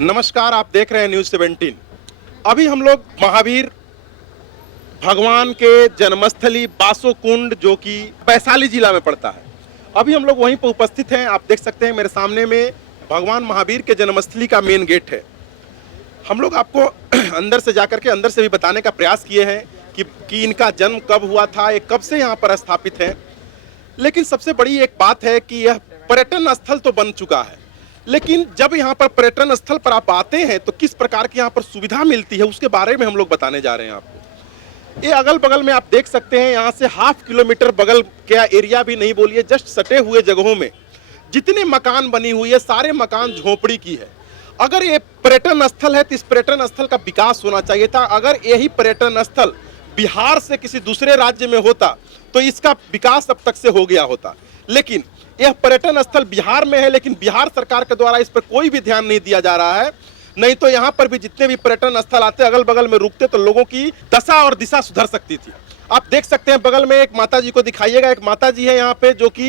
नमस्कार, आप देख रहे हैं न्यूज़ 17। अभी हम लोग महावीर भगवान के जन्मस्थली बासोकुंड जो कि वैशाली जिला में पड़ता है, अभी हम लोग वहीं पर उपस्थित हैं। आप देख सकते हैं मेरे सामने में भगवान महावीर के जन्मस्थली का मेन गेट है। हम लोग आपको अंदर से जाकर के अंदर से भी बताने का प्रयास किए हैं कि इनका जन्म कब हुआ था, ये कब से यहाँ पर स्थापित है। लेकिन सबसे बड़ी एक बात है कि यह पर्यटन स्थल तो बन चुका है, लेकिन जब यहाँ पर पर्यटन स्थल पर आप आते हैं तो किस प्रकार की यहाँ पर सुविधा मिलती है उसके बारे में हम लोग बताने जा रहे हैं आपको। ये अगल बगल में आप देख सकते हैं, यहाँ से 1/2 किलोमीटर बगल का एरिया भी नहीं बोलिए, जस्ट सटे हुए जगहों में जितने मकान बनी हुई है सारे मकान झोपड़ी की है। अगर ये पर्यटन स्थल है तो इस पर्यटन स्थल का विकास होना चाहिए था। अगर यही पर्यटन स्थल बिहार से किसी दूसरे राज्य में होता तो इसका विकास अब तक से हो गया होता, लेकिन यह पर्यटन स्थल बिहार में है, लेकिन बिहार सरकार के द्वारा इस पर कोई भी ध्यान नहीं दिया जा रहा है। नहीं तो यहाँ पर भी जितने भी पर्यटन स्थल आते अगल बगल में रुकते तो लोगों की दशा और दिशा सुधर सकती थी। आप देख सकते हैं बगल में एक माता जी को दिखाइएगा, एक माता जी है यहाँ पे जो कि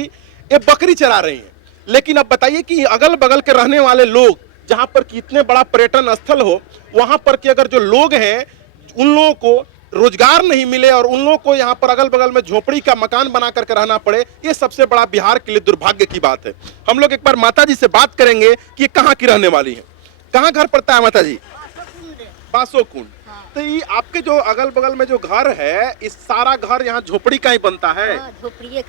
ये बकरी चरा रही हैं। लेकिन अब बताइए कि अगल बगल के रहने वाले लोग जहाँ पर कितने बड़ा पर्यटन स्थल हो, वहाँ पर के अगर जो लोग हैं उन लोगों को रोजगार नहीं मिले और उन लोगों को यहाँ पर अगल बगल में झोपड़ी का मकान बना करके रहना पड़े, ये सबसे बड़ा बिहार के लिए दुर्भाग्य की बात है। हम लोग एक बार माता जी से बात करेंगे कि ये कहाँ की रहने वाली है, कहाँ घर पड़ता है माता जी? बासोकुंड। तो ये आपके जो अगल बगल में जो घर है, इस सारा घर यहाँ झोपड़ी का ही बनता है?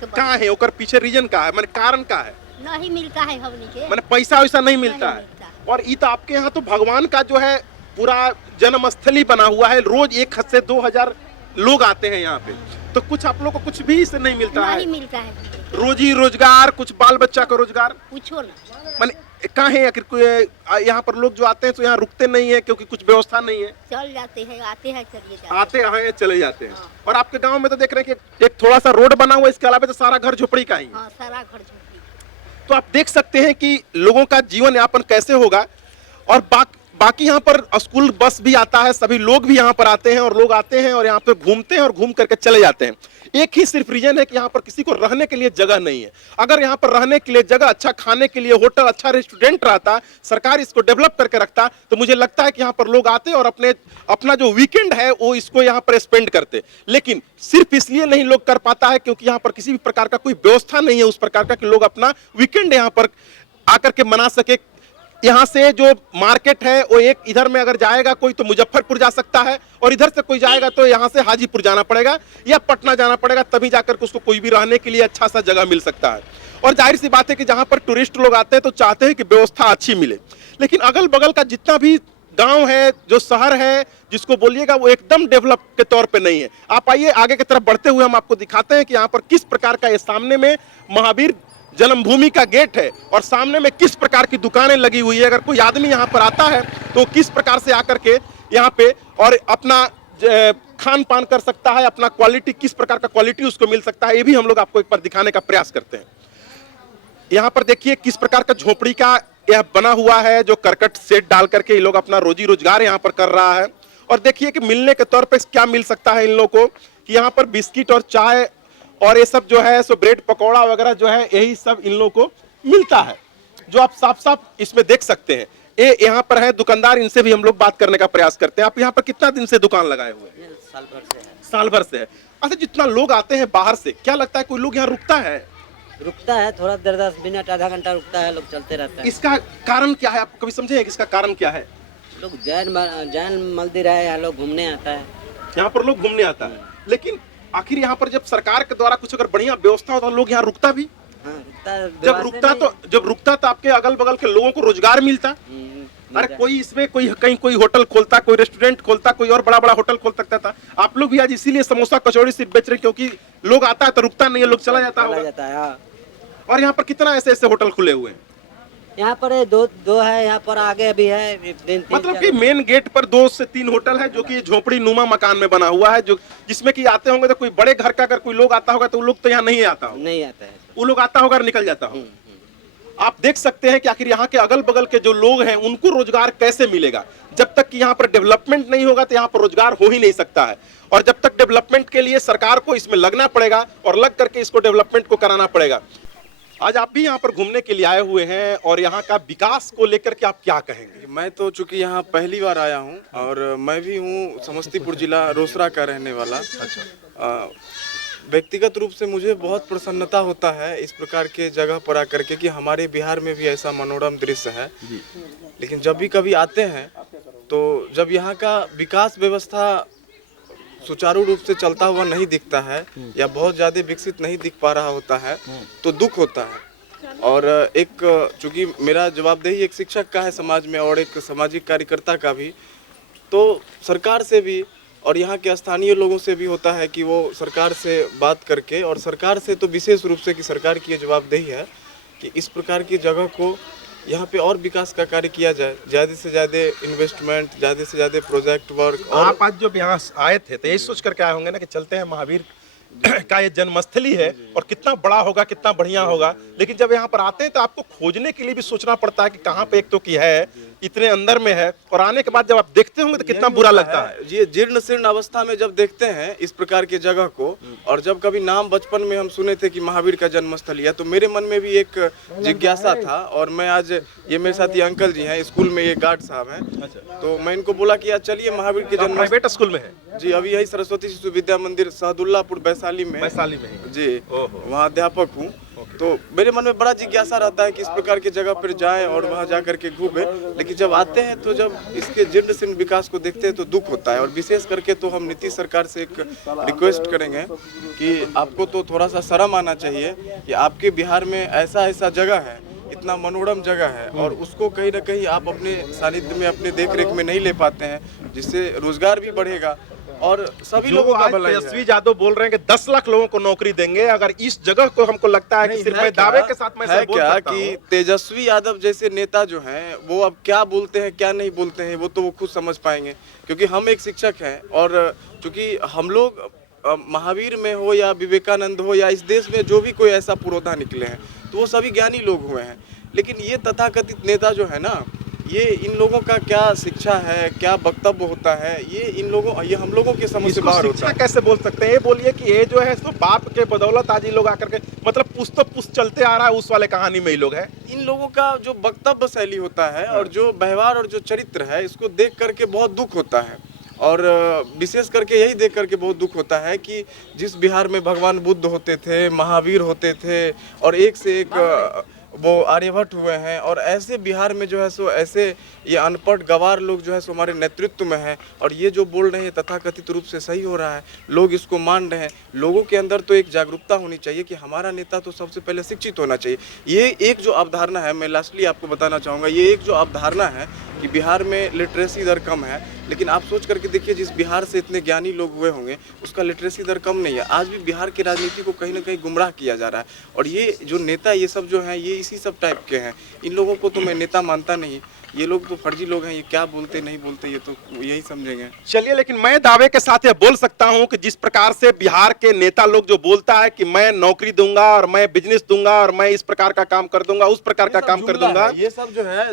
कहाँ है ओकर पीछे रीजन का है, मैंने कारण का है? नहीं मिलता है हमनी के, मैंने पैसा वैसा नहीं मिलता है। और ये तो आपके यहाँ तो भगवान का जो है पूरा जन्मस्थली बना हुआ है, रोज 1 से 2000 लोग आते हैं यहाँ पे, तो कुछ आप लोग को कुछ भी इससे नहीं मिलता है? नहीं मिलता है, रोजी रोजगार, कुछ बाल बच्चा का रोजगार पूछो ना। माने कहाँ है आखिर? कोई यहाँ पर लोग जो आते हैं तो यहाँ रुकते नहीं है क्योंकि कुछ व्यवस्था नहीं है? चल जाते हैं, आते हैं, चलिए जाते आते हैं चले जाते हैं। और आपके गांव में तो देख रहे हैं कि एक थोड़ा सा रोड बना हुआ है, इसके अलावा तो सारा घर झोपड़ी का ही है। हाँ, सारा घर झोपड़ी। तो आप देख सकते हैं कि लोगों का जीवन यापन कैसे होगा। और बाकी यहाँ पर स्कूल बस भी आता है, सभी लोग भी यहाँ पर आते हैं और लोग आते हैं और यहाँ पे घूमते हैं और घूम करके चले जाते हैं। एक ही सिर्फ रीजन है कि यहाँ पर किसी को रहने के लिए जगह नहीं है। अगर यहाँ पर रहने के लिए जगह, अच्छा खाने के लिए होटल, अच्छा रेस्टोरेंट रहता, सरकार इसको डेवलप करके रखता, तो मुझे लगता है कि यहाँ पर लोग आते और अपना जो वीकेंड है वो इसको यहाँ पर स्पेंड करते। लेकिन सिर्फ इसलिए नहीं लोग कर पाता है क्योंकि यहाँ पर किसी भी प्रकार का कोई व्यवस्था नहीं है उस प्रकार का कि लोग अपना वीकेंड यहाँ पर आकर के मना सके। यहाँ से जो मार्केट है वो एक इधर में अगर जाएगा कोई तो मुजफ्फरपुर जा सकता है, और इधर से कोई जाएगा तो यहाँ से हाजीपुर जाना पड़ेगा या पटना जाना पड़ेगा, तभी जाकर के उसको कोई भी रहने के लिए अच्छा सा जगह मिल सकता है। और जाहिर सी बात है कि जहाँ पर टूरिस्ट लोग आते हैं तो चाहते हैं कि व्यवस्था अच्छी मिले, लेकिन अगल बगल का जितना भी गांव है, जो शहर है जिसको बोलिएगा, वो एकदम डेवलप के तौर पे नहीं है। आप आइए आगे की तरफ बढ़ते हुए हम आपको दिखाते हैं कि यहाँ पर किस प्रकार का, ये सामने में महावीर जन्मभूमि का गेट है और सामने में किस प्रकार की दुकानें लगी हुई है। अगर कोई आदमी यहाँ पर आता है तो किस प्रकार से आकर के यहाँ पे और अपना खान पान कर सकता है, अपना क्वालिटी, किस प्रकार का क्वालिटी उसको मिल सकता है, ये भी हम लोग आपको एक बार दिखाने का प्रयास करते हैं। यहाँ पर देखिए किस प्रकार का झोपड़ी का यह बना हुआ है, जो करकट सेट डाल करके ये लोग अपना रोजी रोजगार यहाँ पर कर रहा है। और देखिए कि मिलने के तौर पर क्या मिल सकता है इन लोगों को, कि यहाँ पर बिस्किट और चाय और ये सब जो है सो ब्रेड पकौड़ा वगैरह जो है, यही सब इन लोगों को मिलता है, जो आप साफ साफ इसमें देख सकते हैं। ये यहाँ पर है दुकानदार, इनसे भी हम लोग बात करने का प्रयास करते हैं। आप यहाँ पर कितना दिन से दुकान लगाए हुए हैं? साल भर से है। साल भर से है। अच्छा, जितना लोग आते हैं बाहर से, क्या लगता है कोई लोग यहाँ रुकता है? रुकता है, थोड़ा देर 10 मिनट आधा घंटा रुकता है, लोग चलते रहते हैं। इसका कारण क्या है, आप कभी समझे हैं कि इसका कारण क्या है? लोग जैन मंदिर है, यहाँ लोग घूमने आता है। यहाँ पर लोग घूमने आता है, लेकिन आखिर यहाँ पर जब सरकार के द्वारा कुछ अगर बढ़िया व्यवस्था होता तो लोग यहाँ रुकता भी। हाँ, रुकता है। जब रुकता तो आपके अगल बगल के लोगों को रोजगार मिलता। अरे कोई इसमें कोई होटल खोलता, कोई रेस्टोरेंट खोलता, कोई और बड़ा बड़ा होटल खोल सकता था। आप लोग भी आज इसीलिए समोसा कचौड़ी सिर्फ बेच रहे हैं क्योंकि लोग आता है तो रुकता नहीं है, लोग चला जाता है। हाँ। और यहाँ पर कितना ऐसे ऐसे होटल खुले हुए हैं? यहाँ पर दो है, यहाँ पर आगे भी है। मतलब कि मेन गेट पर 2 से 3 होटल है जो कि झोपड़ी नुमा मकान में बना हुआ है, जो जिसमें कि आते होंगे तो कोई बड़े घर का अगर कोई लोग आता होगा तो वो लोग तो यहाँ नहीं आता होगा, नहीं आता है, वो लोग आता होगा और निकल जाता होगा। आप देख सकते हैं कि आखिर यहाँ के अगल बगल के जो लोग हैं उनको रोजगार कैसे मिलेगा। जब तक कि यहाँ पर डेवलपमेंट नहीं होगा तो यहाँ पर रोजगार हो ही नहीं सकता है, और जब तक डेवलपमेंट के लिए सरकार को इसमें लगना पड़ेगा और लग करके इसको डेवलपमेंट को कराना पड़ेगा। आज आप भी यहाँ पर घूमने के लिए आए हुए हैं और यहाँ का विकास को लेकर के आप क्या कहेंगे? मैं तो चूंकि यहाँ पहली बार आया हूँ और मैं भी हूँ समस्तीपुर जिला रोसड़ा का रहने वाला। व्यक्तिगत रूप से मुझे बहुत प्रसन्नता होता है इस प्रकार के जगह पर आकर के कि हमारे बिहार में भी ऐसा मनोरम दृश्य है। लेकिन जब भी कभी आते हैं तो जब यहाँ का विकास व्यवस्था सुचारू रूप से चलता हुआ नहीं दिखता है या बहुत ज़्यादा विकसित नहीं दिख पा रहा होता है तो दुख होता है। और एक चूँकि मेरा जवाबदेही एक शिक्षक का है समाज में और एक सामाजिक कार्यकर्ता का भी, तो सरकार से भी और यहाँ के स्थानीय लोगों से भी होता है कि वो सरकार से बात करके, और सरकार से तो विशेष रूप से कि सरकार की ये जवाबदेही है कि इस प्रकार की जगह को यहाँ पे और विकास का कार्य किया जाए, ज़्यादा से ज़्यादा इन्वेस्टमेंट, ज़्यादा से ज़्यादा प्रोजेक्ट वर्क। और आप आज जो यहाँ आए थे तो यही सोच करके आए होंगे ना कि चलते हैं महावीर का ये जन्मस्थली है और कितना बड़ा होगा, कितना बढ़िया होगा। लेकिन जब यहाँ पर आते हैं तो आपको खोजने के लिए भी सोचना पड़ता है कि कहाँ पे एक तो की है, इतने अंदर में है, और आने के बाद जब आप देखते होंगे तो कितना बुरा लगता है। ये जीर्ण शीर्ण अवस्था में जब देखते हैं इस प्रकार के जगह को, और जब कभी नाम बचपन में हम सुने थे कि महावीर का जन्मस्थली है, तो मेरे मन में भी एक जिज्ञासा था। और मैं आज, ये मेरे साथ ये अंकल जी हैं, स्कूल में ये गार्ड साहब हैं, तो मैं इनको बोला कि यार चलिए महावीर के जन्म। प्राइवेट स्कूल में है जी, अभी यही सरस्वती शिशु विद्या मंदिर सहदुल्लापुर वैशाली में जी, वहाँ अध्यापक हूँ। तो मेरे मन में बड़ा जिज्ञासा रहता है कि इस प्रकार की जगह पर जाएं और वहाँ जा करके घूमें। लेकिन जब आते हैं तो जब इसके जीर्ण शीर्ण विकास को देखते हैं तो दुख होता है। और विशेष करके तो हम नीतीश सरकार से एक रिक्वेस्ट करेंगे कि आपको तो थोड़ा सा शर्म आना चाहिए कि आपके बिहार में ऐसा जगह है, इतना मनोरम जगह है, और उसको कहीं ना कहीं आप अपने सानिध्य में, अपने देख रेख में नहीं ले पाते हैं, जिससे रोजगार भी बढ़ेगा और सभी लोगों का भलाई है। तेजस्वी यादव बोल रहे हैं कि 10 लाख लोगों को नौकरी देंगे अगर इस जगह को। हमको लगता है कि सिर्फ मैं दावे के साथ मैं है बोल क्या सकता कि हूं। तेजस्वी यादव जैसे नेता जो हैं वो अब क्या बोलते हैं क्या नहीं बोलते हैं वो तो वो खुद समझ पाएंगे, क्योंकि हम एक शिक्षक हैं। और चूंकि हम लोग महावीर में हो या विवेकानंद हो या इस देश में जो भी कोई ऐसा पुरोधा निकले हैं तो वो सभी ज्ञानी लोग हुए हैं। लेकिन ये तथाकथित नेता जो है ना, ये इन लोगों का क्या शिक्षा है, क्या वक्तव्य होता है, ये हम लोगों के समझ से बाहर होता है। कैसे बोल सकते हैं? ये बोलिए कि ये जो है तो बाप के बदौलत आज ये लोग आकर के, मतलब पुष्ट चलते आ रहा है उस वाले कहानी में ये लोग है। इन लोगों का जो वक्तव्य शैली होता है और जो व्यवहार और जो चरित्र है, इसको देख करके बहुत दुख होता है। और विशेष करके यही देख करके बहुत दुख होता है कि जिस बिहार में भगवान बुद्ध होते थे, महावीर होते थे और एक से एक वो आर्यभट्ट हुए हैं, और ऐसे बिहार में जो है सो ऐसे ये अनपढ़ गवार लोग जो है सो हमारे नेतृत्व में हैं, और ये जो बोल रहे हैं तथाकथित रूप से सही हो रहा है, लोग इसको मान रहे हैं। लोगों के अंदर तो एक जागरूकता होनी चाहिए कि हमारा नेता तो सबसे पहले शिक्षित होना चाहिए। ये एक जो अवधारणा है, मैं लास्टली आपको बताना चाहूँगा, ये एक जो अवधारणा है कि बिहार में लिटरेसी दर कम है, लेकिन आप सोच करके देखिए जिस बिहार से इतने ज्ञानी लोग हुए होंगे उसका लिटरेसी दर कम नहीं है। आज भी बिहार की राजनीति को कहीं ना कहीं गुमराह किया जा रहा है, और ये जो नेता ये सब जो हैं ये इसी सब टाइप के हैं। इन लोगों को तो मैं नेता मानता नहीं, ये लोग तो फर्जी लोग हैं। ये क्या बोलते नहीं बोलते ये तो यही समझेंगे। चलिए, लेकिन मैं दावे के साथ यह बोल सकता हूं कि जिस प्रकार से बिहार के नेता लोग जो बोलता है कि मैं नौकरी दूंगा और मैं बिजनेस दूंगा और मैं इस प्रकार का काम कर दूंगा, उस प्रकार का काम कर दूंगा, ये सब जो है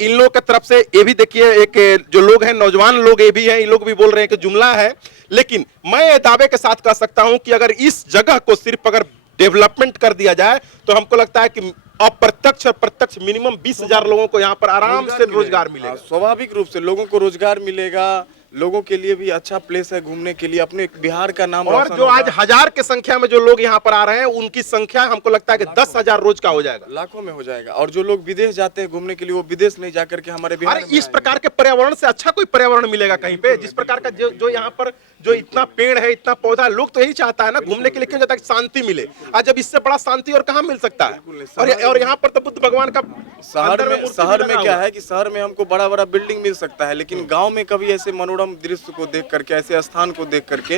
इन लोगों की तरफ से ये भी देखिए, एक जो लोग हैं नौजवान लोग ये भी हैं, इन लोग भी बोल रहे हैं कि जुमला है। लेकिन मैं ये दावे के साथ कह सकता हूं कि अगर इस जगह को सिर्फ अगर डेवलपमेंट कर दिया जाए तो हमको लगता है कि अप्रत्यक्ष और प्रत्यक्ष मिनिमम 20,000 लोगों को यहाँ पर आराम से रोजगार मिलेगा। स्वाभाविक रूप से लोगों को रोजगार मिलेगा, लोगों के लिए भी अच्छा प्लेस है घूमने के लिए, अपने बिहार का नाम। और जो आज 1000 की संख्या में जो लोग यहाँ पर आ रहे हैं उनकी संख्या हमको लगता है कि 10,000 रोज का हो जाएगा, लाखों में हो जाएगा। और जो लोग विदेश जाते हैं घूमने के लिए वो विदेश नहीं जाकर के हमारे बिहार में इस प्रकार के पर्यावरण से अच्छा कोई पर्यावरण मिलेगा कहीं पे? जिस प्रकार का जो यहाँ पर जो इतना पेड़ है, इतना पौधा है, लोग तो यही चाहता है ना घूमने के लिए, क्यों जाता है? शांति मिले। आज जब इससे बड़ा शांति और कहाँ मिल सकता है? और यहाँ पर तो बुद्ध भगवान का शहर में क्या है कि शहर में हमको बड़ा बड़ा बिल्डिंग मिल सकता है, लेकिन गांव में कभी ऐसे मनोरम दृश्य को देख करके, ऐसे स्थान को देख करके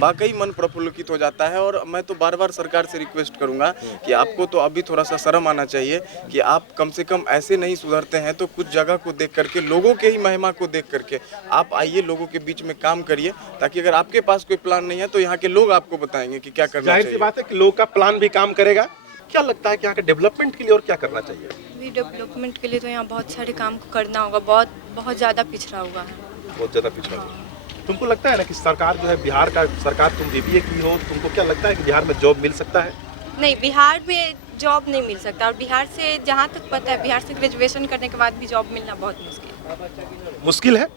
वाकई मन प्रफुल्लित हो जाता है। और मैं तो बार बार सरकार से रिक्वेस्ट करूंगा कि आपको तो अभी थोड़ा सा शर्म आना चाहिए कि आप कम से कम ऐसे नहीं सुधरते हैं तो कुछ जगह को देख करके, लोगों के ही महिमा को देख करके आप आइए, लोगों के बीच में काम करिए, ताकि अगर आपके पास कोई प्लान नहीं है तो यहाँ के लोग आपको बताएंगे कि क्या करना चाहिए। जाहिर सी बात है कि लोग का प्लान भी काम करेगा। क्या लगता है कि यहाँ के डेवलपमेंट के लिए और क्या करना चाहिए? डेवलपमेंट के लिए तो यहाँ बहुत सारे काम को करना होगा, बहुत ज़्यादा पिछड़ा हुआ है, बहुत ज़्यादा पिछड़ा हुआ है। तुमको लगता है ना कि सरकार जो है, बिहार का सरकार, तुम बीबीए की हो, तुमको क्या लगता है कि बिहार में जॉब मिल सकता है? नहीं, बिहार में जॉब नहीं मिल सकता। और बिहार से जहाँ तक पता है, बिहार से ग्रेजुएशन करने के बाद भी जॉब मिलना बहुत मुश्किल है।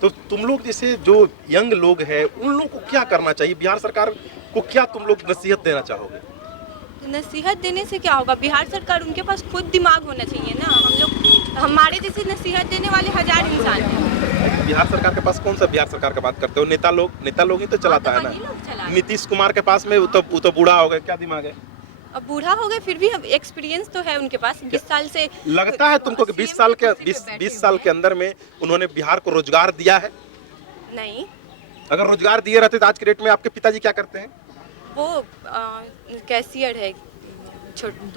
तो तुम लोग जैसे जो यंग लोग हैं उन लोगों को क्या करना चाहिए? बिहार सरकार को क्या तुम लोग नसीहत देना चाहोगे? नसीहत देने से क्या होगा? बिहार सरकार, उनके पास खुद दिमाग होना चाहिए ना। हम लोग, हमारे जैसे नसीहत देने वाले हजार इंसान हैं। बिहार सरकार के पास कौन सा बिहार सरकार की बात करते हो? नेता लोग ही तो चलाता है वही लोग ना। चलाते हैं। नीतीश कुमार के पास में वो तो बूढ़ा हो गए, क्या दिमाग है? अब बूढ़ा हो गए फिर भी एक्सपीरियंस तो है उनके पास, 20 साल से। लगता है तुमको कि 20 साल के अंदर में उन्होंने बिहार को रोजगार दिया है? नहीं, अगर रोजगार दिए रहते तो आज के डेट में आपके पिताजी क्या करते हैं? वो कैशियर है छोटी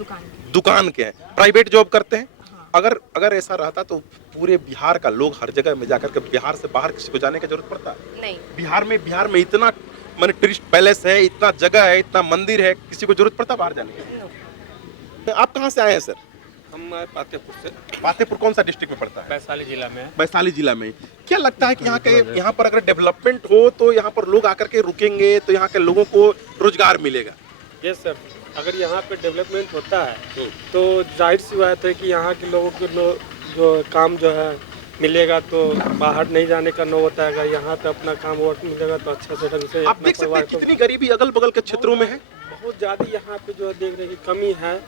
दुकान के हैं, प्राइवेट जॉब करते हैं। अगर ऐसा रहता तो पूरे बिहार का लोग हर जगह में जाकर के बिहार से बाहर किसी को जाने की जरूरत पड़ता है? नहीं। बिहार में इतना माने टूरिस्ट पैलेस है, इतना जगह है, इतना मंदिर है, किसी को जरूरत पड़ता बाहर जाने की? आप कहाँ से आए हैं सर? हम पातेपुर से। पातेपुर कौन सा डिस्ट्रिक्ट में पड़ता है? वैशाली जिला में। वैशाली जिला में। क्या लगता है कि यहाँ पर अगर डेवलपमेंट हो तो यहाँ पर लोग आकर के रुकेंगे तो यहाँ के लोगों को रोजगार मिलेगा? यस सर, अगर यहाँ पे डेवलपमेंट होता है तो जाहिर सी बात है कि यहाँ के लोगों को जो काम जो है मिलेगा, तो बाहर नहीं जाने का नौबत आएगा। यहाँ पे अपना काम वर्क मिलेगा तो अच्छा से ढंग से आप देख सकते हैं कितनी गरीबी अगल बगल के क्षेत्रों में है। बहुत ज़्यादा यहाँ पे जो देखने की कमी है।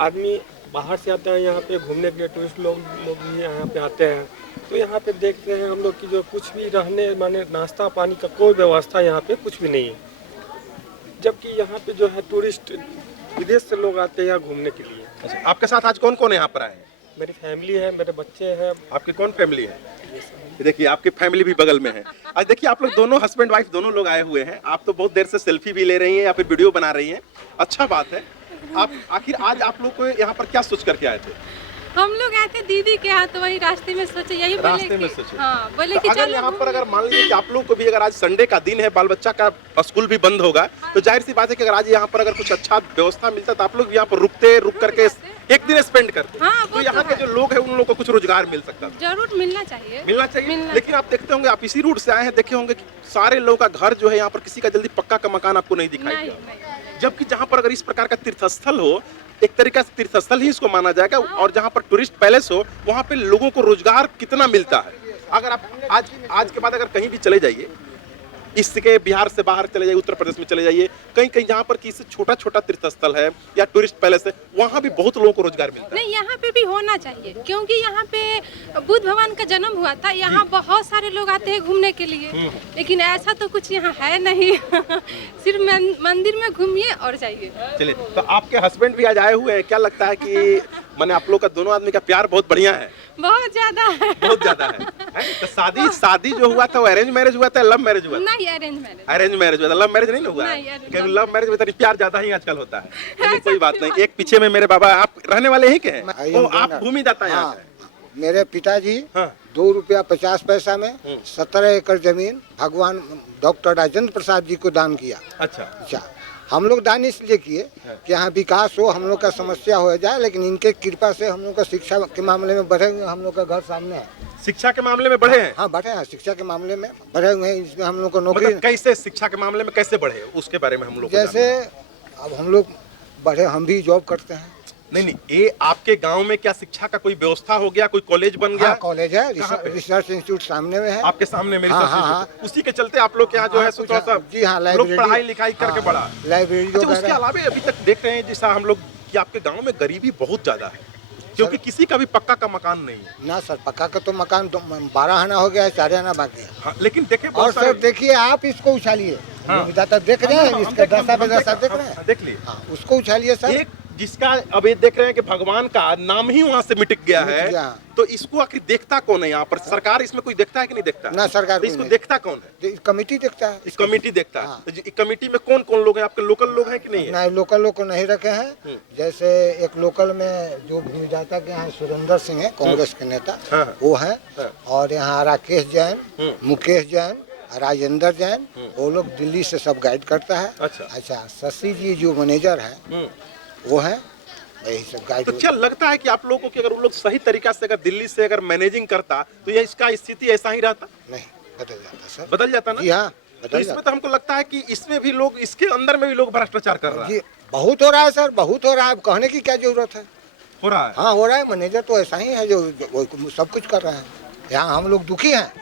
आदमी बाहर से आते हैं यहाँ पे घूमने के लिए, टूरिस्ट लोग भी यहाँ पे आते हैं। तो यहाँ पे देखते हैं हम लोग की जो कुछ भी रहने माने नाश्ता पानी का कोई व्यवस्था यहाँ पे कुछ भी नहीं है। जबकि यहाँ पे जो है टूरिस्ट विदेश से लोग आते हैं यहाँ घूमने के लिए। अच्छा, आपके साथ आज कौन कौन है यहाँ पर आए हैं? मेरी फैमिली है, मेरे बच्चे हैं। आपकी कौन फैमिली है? देखिए आपकी फैमिली भी बगल में है। आज देखिए आप लोग दोनों हस्बैंड वाइफ दोनों लोग आए हुए हैं। आप तो बहुत देर से सेल्फी भी ले रही हैं या फिर वीडियो बना रही हैं, अच्छा बात है। आप आखिर आज आप लोग को यहाँ पर क्या सोच करके आए थे? हम लोग आए थे दीदी के यहाँ, तो वही रास्ते में सोचे, यही बोले रास्ते में कि सोचे। हाँ, बोले तो कि अगर चलो यहाँ पर अगर मान लीजिए कि आप लोग को भी अगर आज संडे का दिन है, बाल बच्चा का स्कूल भी बंद होगा, तो जाहिर सी बात है कि अगर आज यहाँ पर अगर कुछ अच्छा व्यवस्था मिलता तो आप लोग यहाँ पर रुक करके एक दिन स्पेंड करते। हाँ, तो यहाँ के जो लोग हैं उन लोगों को कुछ रोजगार मिल सकता है। जरूर मिलना चाहिए। लेकिन आप देखते होंगे, आप इसी रूट से आए हैं, देखे होंगे कि सारे लोगों का घर जो है यहाँ पर किसी का जल्दी पक्का का मकान आपको नहीं दिखाई देगा। जबकि जहाँ पर अगर इस प्रकार का तीर्थस्थल हो, एक तरीका से तीर्थस्थल ही इसको माना जाएगा, और जहाँ पर टूरिस्ट पैलेस हो वहाँ पे लोगों को रोजगार कितना मिलता है। अगर आप आज के बाद अगर कहीं भी चले जाइए, इसके बिहार से बाहर चले जाइए, उत्तर प्रदेश में चले जाइए, कहीं कहीं जहाँ पर किसी छोटा छोटा तीर्थस्थल है या टूरिस्ट पैलेस है, वहाँ भी बहुत लोगों को रोजगार मिलता है। नहीं, यहाँ पे भी होना चाहिए, क्योंकि यहाँ पे बुद्ध भगवान का जन्म हुआ था। यहाँ बहुत सारे लोग आते हैं घूमने के लिए, लेकिन ऐसा तो कुछ यहाँ है नहीं। सिर्फ मंदिर में घूमिए और जाइए। चलिए, तो आपके हस्बैंड भी आज आए हुए हैं, क्या लगता है कि माने आप लोग का दोनों आदमी का प्यार बहुत बढ़िया है? बहुत ज्यादा है। बहुत ज्यादा है। तो शादी जो हुआ था वो अरेंज मैरिज हुआ था, लव मैरिज हुआ था? नहीं, अरेंज मैरिज। अरेंज मैरिज हुआ था, लव मैरिज नहीं हुआ? क्योंकि लव मैरिज में तो प्यार ज्यादा ही आजकल होता है। चलिए, कोई बात नहीं। एक पीछे में मेरे बाबा, आप रहने वाले ही के हैं? ओ, आप भूमिदाता यहाँ से? मेरे पिताजी हाँ। 2 रुपया 50 पैसा में 17 एकड़ जमीन भगवान डॉक्टर राजेंद्र प्रसाद जी को दान किया। अच्छा। हम लोग दान इसलिए किए कि यहाँ विकास हो, हम लोग का समस्या हो जाए, लेकिन इनके कृपा से हम लोग का शिक्षा के मामले में बढ़े हुए। हम लोग का घर सामने है। शिक्षा के मामले में बढ़े हैं? हाँ, बढ़े हैं, शिक्षा के मामले में बढ़े हुए हैं। इसमें हम लोग को नौकरी मतलब कैसे शिक्षा के मामले में कैसे बढ़े, उसके बारे में हम लोग जैसे अब हम लोग बढ़े, हम भी जॉब करते हैं। नहीं, ये आपके गांव में क्या शिक्षा का कोई व्यवस्था हो गया, कोई कॉलेज बन गया? हाँ, कॉलेज है, रिसर्च इंस्टीट्यूट सामने में है। आपके सामने मेरी हाँ। उसी के चलते आप लोग यहाँ जो है थोड़ा सा जी हाँ, लोग पढ़ाई लिखाई करके बढ़ा। लाइब्रेरी। अच्छा, उसके अलावा अभी तक देख रहे हैं जैसा हम लोग कि आपके गांव में गरीबी बहुत ज्यादा है, क्योंकि किसी का भी पक्का का मकान नहीं है ना सर। पक्का का तो मकान 12 आना हो गया है, 4 आना बाकी है। हाँ, लेकिन देखे और सर देखिए, आप इसको उछालिए। ज्यादा देख रहे हैं, इसका दशा पे दशा देख रहे हैं, देख लिए। हाँ, उसको उछालिए सर। एक जिसका अब ये देख रहे हैं कि भगवान का नाम ही वहाँ से मिट गया है, तो इसको आखिर देखता कौन है यहाँ पर? सरकार इसमें कोई देखता है कि नहीं देखता? ना, सरकार तो इसको देखता कौन है? कमेटी देखता है। इस कमेटी देखता है। तो इस कमेटी में कौन कौन लोग हैं? आपके लोकल लोग हैं कि नहीं है? नहीं, लोकल लोग को नहीं रखे हैं। जैसे एक लोकल में जो भूमिदाता के यहाँ सुरेंद्र सिंह है, कांग्रेस के नेता, वो है। और यहाँ राकेश जैन, मुकेश जैन, राजेंद्र जैन, वो लोग दिल्ली से सब गाइड करता है। अच्छा, शशि जी जो मैनेजर है वो है, यही सब गाइड। तो क्या लगता है कि आप लोगों को अगर वो लोग सही तरीका से अगर दिल्ली से अगर मैनेजिंग करता तो ये इसका स्थिति ऐसा ही रहता? नहीं, बदल जाता सर। बदल जाता ना? जी हाँ, तो इसमें तो हमको लगता है कि इसमें भी लोग, इसके अंदर में भी लोग भ्रष्टाचार कर रहा है। जी बहुत हो रहा है सर, बहुत हो रहा है। अब कहने की क्या जरूरत है। हो रहा है। हाँ हो रहा है। मैनेजर तो ऐसा ही है जो वो सब कुछ कर रहे हैं। यहाँ हम लोग दुखी हैं,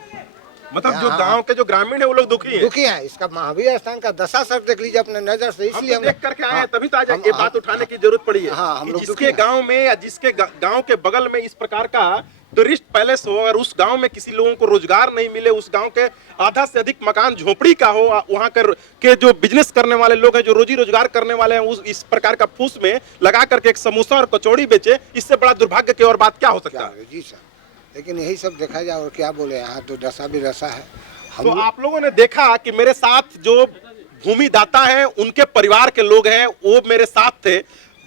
मतलब जो गांव के जो ग्रामीण है वो लोग दुखी हैं। दुखी हैं। इसका महावीर स्थान का दशा सर देख लीजिए अपने नजर से, हम इसलिए तो देख करके आए हैं, तभी तो आज हम- ये बात उठाने की जरूरत पड़ी है। हाँ, हम कि लोग दुखी जिसके हैं। गांव में या जिसके गांव के बगल में इस प्रकार का टूरिस्ट पैलेस हो और उस गांव में किसी लोगों को रोजगार नहीं मिले, उस गांव के आधा से अधिक मकान झोपड़ी का हो, वहां के जो बिजनेस करने वाले लोग हैं, जो रोजी रोजगार करने वाले हैं, उस इस प्रकार का फूस में लगा करके एक समोसा और कचौड़ी बेचे, इससे बड़ा दुर्भाग्य की और बात क्या हो सकता क्या है। है? जी सर, लेकिन यही सब देखा जाए और क्या बोले, यहाँ तो दशा भी दशा है। हम तो आप लोगों ने देखा कि मेरे साथ जो भूमि दाता है, उनके परिवार के लोग हैं, वो मेरे साथ थे।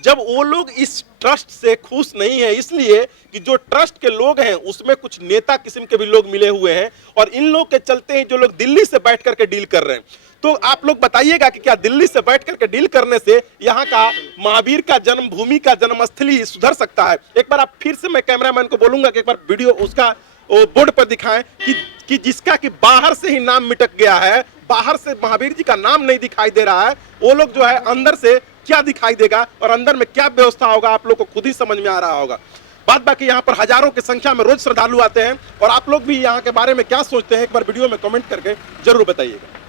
जब वो लोग इस ट्रस्ट से खुश नहीं है, इसलिए कि जो ट्रस्ट के लोग हैं उसमें कुछ नेता किस्म के भी लोग मिले हुए हैं और इन लोग के चलते ही जो लोग दिल्ली से बैठ करके डील कर रहे हैं। तो आप लोग बताइएगा कि क्या दिल्ली से बैठ करके डील करने से यहाँ का महावीर का जन्मभूमि का जन्मस्थली सुधर सकता है? एक बार आप फिर से, मैं कैमरामैन को बोलूंगा कि एक बार वीडियो उसका बोर्ड पर दिखाएं कि जिसका कि बाहर से ही नाम मिटक गया है, बाहर से महावीर जी का नाम नहीं दिखाई दे रहा है, वो लोग जो है अंदर से क्या दिखाई देगा और अंदर में क्या व्यवस्था होगा, आप लोग को खुद ही समझ में आ रहा होगा। बात बाकी यहाँ पर हजारों की संख्या में रोज श्रद्धालु आते हैं और आप लोग भी यहाँ के बारे में क्या सोचते हैं, एक बार वीडियो में कमेंट करके जरूर बताइएगा।